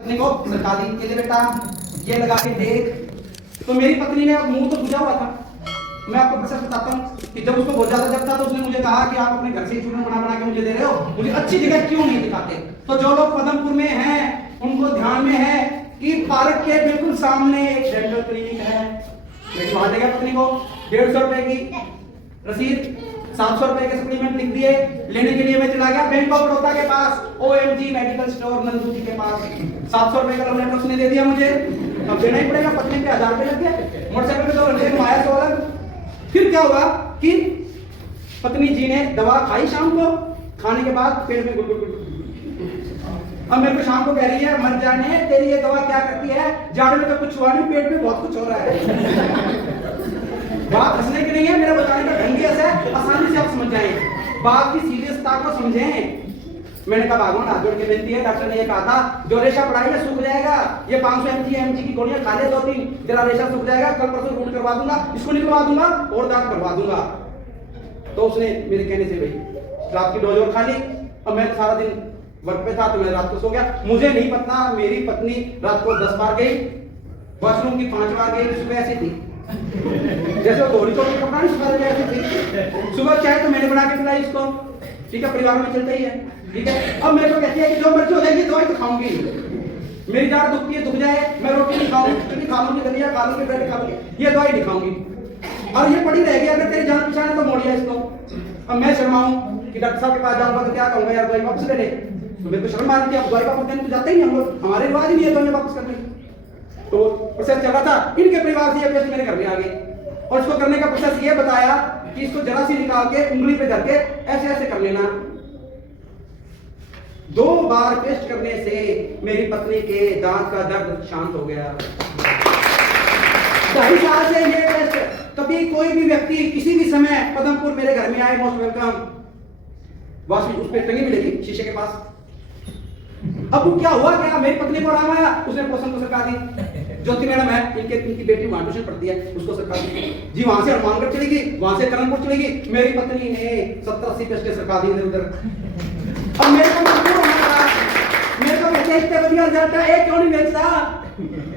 पत्नी को सरकारी के लिए बेटा ये लगा के देख। तो मेरी पत्नी ने मुंह तो बुझा हुआ था। मैं आपको प्रोसेस बताता हूँ कि जब उसको बहुत ज्यादा जब था तो उसने मुझे कहा कि आप अपने घर से चूर्ण बना बना के मुझे दे रहे हो, मुझे अच्छी जगह क्यों नहीं दिखाते। तो जो लोग पदमपुर में हैं उनको ध्यान में है कि पार्क के बिल्कुल सामने एक डेंटल क्लिनिक है। मैं वहां देगा पत्नी को 150 रुपए की रसीद, 700 रुपए के सप्लीमेंट लिख दिए। लेने के लिए मैं चला गया बैंक ऑफ बड़ौदा के पास, OMG मेडिकल स्टोर नंदू जी के पास। 700 रुपए का लेटर उसने दे दिया मुझे, अब देना ही पड़ेगा। पत्नी पे 1000 रुपए लग गए, मोटरसाइकिल पे तो घंटे घुमाया 16। फिर क्या हुआ कि पत्नी जी ने दवा खाई शाम को, खाने के बाद पेट में गुड़गुड़ गुड़गुड़। अब मेरे को शाम को कह रही है मर जाने तेरी ये दवा क्या करती है, जाड़े में तो कुछ हुआ नहीं, पेट में बहुत कुछ हो रहा है। बात हंसने की नहीं है, मेरा बताने का ढंग ऐसा है, आसानी से आप समझ जाएं, बात की सीरियसता को समझें। मैंने कहा भगवान हाथ जोड़ के बेनती है, डॉक्टर ने ये कहा था जो रेशा पढ़ाई है सूख जाएगा, ये 500 mg की गोलियां खा ले 2-3, तेरा रेशा सूख जाएगा, कल परसों रूट करवा दूंगा, इसको निकलवा दूंगा और दांत करवा दूंगा। तो उसने मेरे कहने से भाई रात की डोज और खा ली। अब मैं सारा दिन वर्क पे था तो मैं रात को सो गया। मुझे नहीं पता मेरी पत्नी रात को 10 बार गई, वॉशरूम की 5 बार गई, सुबह ऐसी थी जैसे वो गोरी चोट कपड़ा नहीं सुबह ऐसी थी। सुबह चाहे तो मैंने बना के पिलाई इसको, ठीक है, परिवार में चलता ही है, ठीक है। अब मेरे को कहती है कि जो मर्जी हो जाएगी दवाई तो खाऊंगी, मेरी जान दुखती है दुख जाए, मैं रोटी नहीं खाऊंगी, खा लूंगी दलिया खा लूंगी, ब्रेड खा लूंगी, ये दवाई नहीं खाऊंगी। और ये पड़ी रहेगी, अगर तेरी जान पहचान तो मोड़िया इसको। अब मैं शर्माऊं कि डॉक्टर साहब के पास जाऊंगा तो क्या कहूंगा, यार दवाई वापस ले ले, तो मेरे को शर्म आ रही थी। अब दवाई वापस देने तो जाते ही हम लोग, हमारे रिवाज ही नहीं है दवाई वापस करने। तो प्रोसेस चल रहा था, इनके परिवार से ये पेस्ट मेरे घर में आ गए और इसको करने का प्रोसेस ये बताया कि इसको जरा सी निकाल के उंगली पे धर के ऐसे ऐसे कर लेना। 2 बार पेस्ट करने से मेरी पत्नी के दांत का दर्द शांत हो गया। 2.5 साल से ये टेस्ट, कभी कोई भी व्यक्ति किसी भी समय पदमपुर मेरे घर में आए, मोस्ट वेलकम। वॉश उस पे टंगी मिलेगी शीशे के पास। अब क्या हुआ, क्या मेरी पत्नी को आराम आया, उसने पोषण को सरका दी। ज्योति मैडम है, इनकी बेटी वहां ट्यूशन पढ़ती है, उसको सरका दी जी। वहां से हनुमानगढ़ चली गई, वहां से करणपुर चली गई, मेरी पत्नी ने 70-80 टेस्ट सरका दी उधर। अब मेरे को मजबूर होना पड़ा, मेरे को कहते इतने बढ़िया रिजल्ट है, एक क्यों नहीं बेचता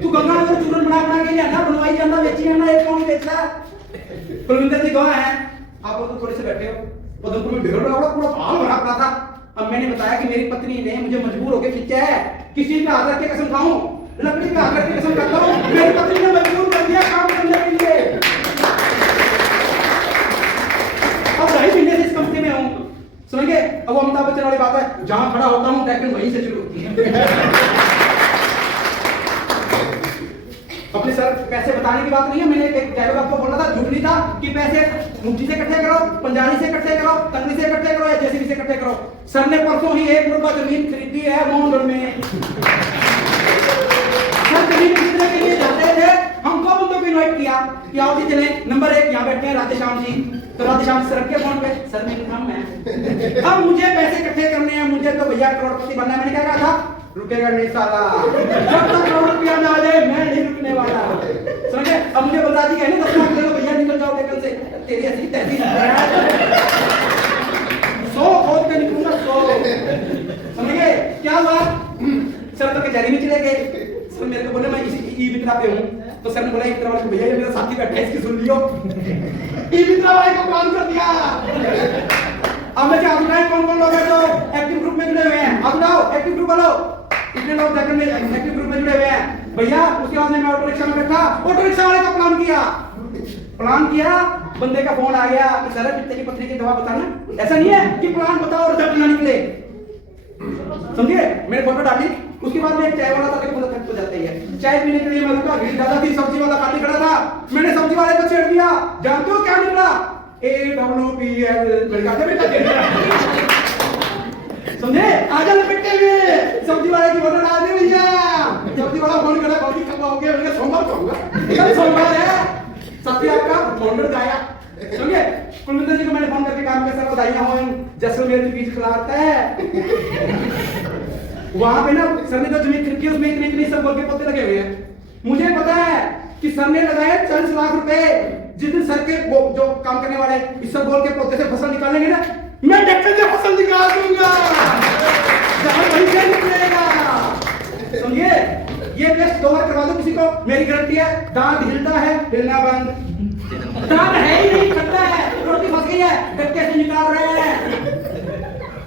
तू, गंगानगर चूरन बना के लिया बनवाई जाना बेची है ना, एक क्यों नहीं बेचता। कुलविंदर जी कहाँ है, आप लोग तो थोड़े से बैठे हो, पदमपुर में ढेर पूरा भाव भरा पड़ा था। अब मैंने बताया कि मेरी पत्नी ने मुझे मजबूर होकर खींचा है, किसी पे हाथ रख के कसम खाऊं, लकड़ी पे हाथ रख के कसम खाता हूं, मेरी पत्नी ने मजबूर कर दिया काम करने के लिए। अब 2.5 महीने से इस कंपनी में हूं, समझिए। अब वो अमिताभ बच्चन वाली बात है, जहां खड़ा होता हूं टैकल वहीं से शुरू होती है। अपने सर पैसे बताने की बात नहीं है, मैंने एक डायलॉग आपको बोला था, झूठ नहीं था, कि पैसे मुट्ठी से इकट्ठे करो, पंजाबी से इकट्ठे करो, तंगड़ी से इकट्ठे करो या जेसीबी से इकट्ठे करो। सर ने परसों ही 1 मुर्गा जमीन खरीदी है मोहनगढ़ में। सर जमीन खरीदने के लिए जाते थे, हम 2 बंदों को इनवाइट किया कि आओ जी चले। नंबर 1 यहाँ बैठे हैं राधेश्याम जी, तो राधेश्याम सर के फोन पे, सर ने कहा मैं अब मुझे पैसे इकट्ठे करने हैं, मुझे तो भैया करोड़पति बनना है। मैंने क्या कहा था, रुकेगा नहीं साला, जब तक करोड़ रुपया ना आ जाए मैं नहीं रुकने वाला, समझे। अब मुझे बता दी कहने 10 लाख ले लो भैया, निकल जाओ टेकन से, तेरी ऐसी तैसी 100 खोद के निकलूंगा 100, समझे। क्या हुआ, सर तो कचहरी में चले गए। सर मेरे को बोले मैं इसी ई-मित्रा पे हूँ, तो सर ने बोला ई-मित्रा वाले भैया ये मेरा साथी बैठा है, इसकी सुन लियो। ई-मित्रा वाले को काम कर दिया। अब मैं क्या बताएं कौन कौन लोग हैं जो एक्टिव ग्रुप में जुड़े हुए हैं, अब आओ एक्टिव ग्रुप वालों, इतने लोग जाकर में एक्टिव ग्रुप में जुड़े हुए हैं भैया। उसके बाद मैं ऑटो रिक्शा में बैठा, ऑटो रिक्शा वाले का प्लान किया, बंदे का फोन आ गया कि सर पित्ते की पथरी की दवा बताना। ऐसा नहीं है कि प्लान बताओ और रिजल्ट ना निकले, समझिए। मैंने फोटो डाली, उसके बाद में एक चाय वाला था, पूरा थक तो जाते ही है, चाय पीने के लिए मैं रुका, भीड़ ज्यादा थी, सब्जी वाला खाली खड़ा था, मैंने सब्जी वाले को छेड़ दिया। जानते हो क्या निकला, AWPL, समझे, आजा लपेटे हुए सब्जी वाले की फोटो डाल दी भैया। सब्जी वाला फोन करा, बहुत खपा हो गया, मैंने सोमवार कहूंगा, कल सोमवार है, सत्य आपका फोल्डर गाया, समझे। कुलविंदर जी को मैंने फोन करके काम किया, सर बधाइयां हो, जैसलमेर के बीच खिलाता है। वहां पे ना सर ने जो जमीन खरीदी उसमें इतने सब बोल के पत्ते लगे हुए हैं। मुझे पता है कि सर ने लगाए 40 लाख रुपए। जिस दिन सर के जो काम करने वाले इस सब बोल के पोते से फसल निकालेंगे ना, मैं ट्रैक्टर से फसल निकाल दूंगा, जहां वहीं से निकलेगा, समझिए। ये टेस्ट 2 बार करवा दो किसी को, मेरी गारंटी है दांत हिलता है हिलना बंद, दांत है ही नहीं, खट्टा है, रोटी फंस गई है, डक्के से निकाल रहे हैं,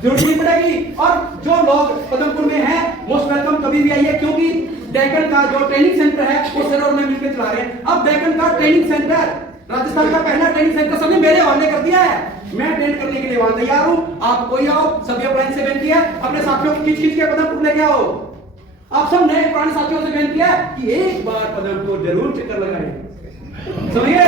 जरूरत नहीं पड़ेगी। और जो लोग पदमपुर में हैं मोस्ट वेलकम, कभी भी आइए, क्योंकि डेक्कन का जो ट्रेनिंग सेंटर है वो सर और मैं मिलकर चला रहे हैं। अब डेक्कन का ट्रेनिंग सेंटर, राजस्थान का पहला ट्रेनिंग सेंटर सबने मेरे हवाले कर दिया है, मैं ट्रेन करने के लिए वहां तैयार हूं। आप कोई आओ, सभी अपलाइन से बेनती है अपने साथियों को खींच के पदमपुर लेके आओ। आप सब नए पुराने साथियों से बेनती है कि एक बार पदमपुर जरूर चक्कर लगाएं। समझिए,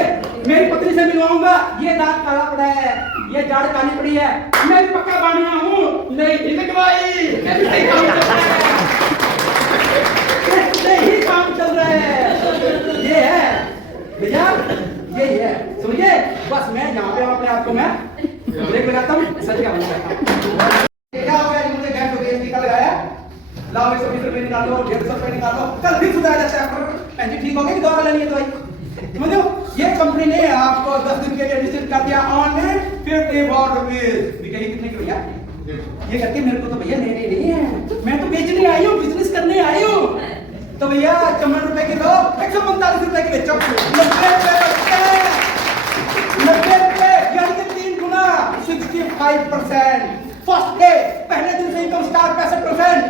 मेरी पत्नी से मिलवाऊंगा, ये दांत काला पड़ा है, ये जाड़ काली पड़ी है, मैं भी पक्का बानिया हूं, नहीं लिखवाई, नहीं काम चल रहा है, ये है भैया, यही है, समझिए। बस मैं यहाँ पे अपने आप को मैं ब्रेक लगाता हूँ, सच क्या बोलता क्या हो गया, मुझे गैस हो गई, टीका लगाया, लाओ 120 रुपए निकालो, 150 रुपए निकालो, कल फिर सुधार जाता है, ठीक हो गया कि दवा लेनी है दवाई। समझो, ये कंपनी ने आपको 10 दिन के लिए निश्चित कर दिया, ऑनलाइन 54 रुपीज, कितने के भैया, ये करके मेरे को तो भैया नहीं है, मैं तो बेचने आई हूँ, बिजनेस करने आई हूँ, तो भैया 54 रुपए के लो, 145 रुपए के बेचो, 90 रुपए यानी कि 3 गुना, 65%। फर्स्ट डे, पहले दिन से इनकम स्टार्ट 65%।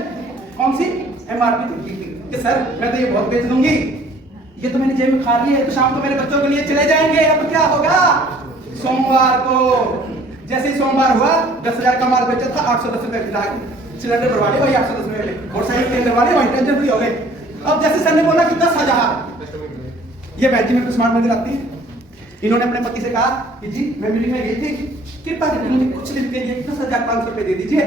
कौन सी एमआरपी कि सर मैं तो ये बहुत बेच दूंगी, ये तो मैंने जेब में खा ली है, तो शाम को मेरे बच्चों के लिए चले जाएंगे। अब क्या होगा, सोमवार को जैसे ही सोमवार हुआ 10,000 का माल बेचा था, 810 रुपए सिलेंडर भरवा लिए, वही 810 रुपए मोटरसाइकिल तेल भरवा लिए, वही टेंशन फ्री हो गए। अब जैसे सर ने बोला कि 10,000, ये बैंक में स्मार्ट मंदिर आती है, इन्होंने अपने पति से कहा कि जी मैं मीटिंग में गई थी, कृपा करके मुझे कुछ दिन के लिए 10,500 रुपए दे दीजिए।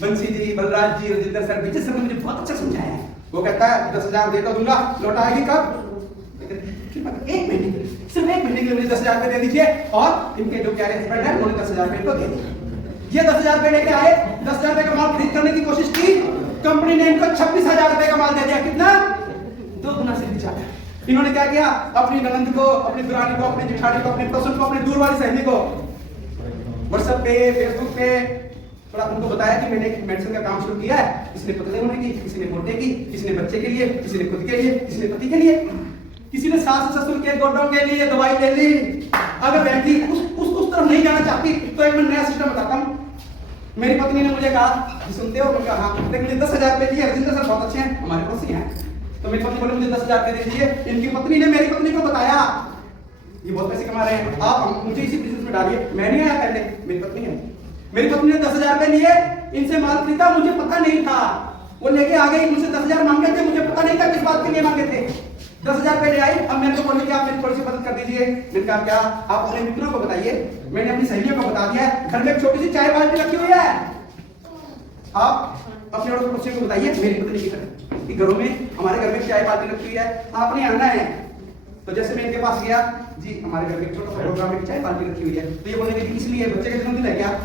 बंसी जी, बलराज जी, रजिंदर सर, विजय सर ने मुझे बहुत अच्छा समझाया है। वो कहता है 10,000 दे तो दूंगा, लौटाएगी कब, एक महीने के लिए, सिर्फ 1 महीने के लिए मुझे 10,000 रुपए दे दीजिए। और इनके जो प्यारे हस्बैंड है उन्होंने 10,000 रुपए को दे दिए। ये 10,000 रुपए लेके आए, 10,000 रुपए का माल खरीद करने की कोशिश की, कंपनी ने इनको 26,000 रुपए का माल दे दिया। कितना, 2 गुना से भी ज्यादा। इन्होंने क्या किया, अपनी ननंद को, अपनी दुरानी को, अपनी जिठानी को, अपने पड़ोसन को, अपनी दूर वाली सहेली को व्हाट्सएप पे, फेसबुक पे थोड़ा उनको बताया कि मैंने एक मेडिसिन का काम शुरू किया है। किसी ने पतले होने की, किसी ने मोटे की, किसी ने बच्चे के लिए, किसी ने खुद के लिए, किसी ने पति के लिए, किसी ने सास ससुर के गोडों के लिए दवाई ले ली। अगर व्यक्ति उस तरफ नहीं जाना चाहती तो एक मैं नया सिस्टम बताता हूँ। मेरी पत्नी ने मुझे कहा, सुनते हो, मैं हाँ, लेकिन 10,000 रुपए दिए, रजिंदर सर बहुत अच्छे हैं, हमारे पड़ोसी हैं, तो मेरी पत्नी बोले मुझे 10,000 रुपए दे दीजिए। इनकी पत्नी ने मेरी पत्नी को बताया ये बहुत पैसे कमा रहे हैं, आप मुझे इसी बिजनेस में डालिए। मैं नहीं आया पहले, मेरी पत्नी है। मेरी पत्नी ने 10,000 रुपए लिए, इनसे माल खरीदा, मुझे पता नहीं था, वो लेके आ गई, मुझसे 10,000 मांगे थे, मुझे पता नहीं था किस बात के लिए मांगे थे। 10,000 रुपए ले आई। अब मेरे को बोले कि आप मेरी थोड़ी सी मदद कर दीजिए। मैंने कहा क्या, आप अपने मित्रों को बताइए, मैंने अपनी सहेलियों को बता दिया, घर में एक छोटी सी चाय बाल्टी रखी हुई है, आप अपने और पड़ोसियों को बताइए मेरी पत्नी की तरह कि घरों में, हमारे घर में चाय बाल्टी रखी हुई है, आपने आना है। तो जैसे मैं इनके पास गया, जी हमारे घर में छोटा सा प्रोग्राम में चाय बाल्टी रखी हुई है, तो ये बोलेंगे कि इसलिए बच्चे का जन्मदिन है क्या,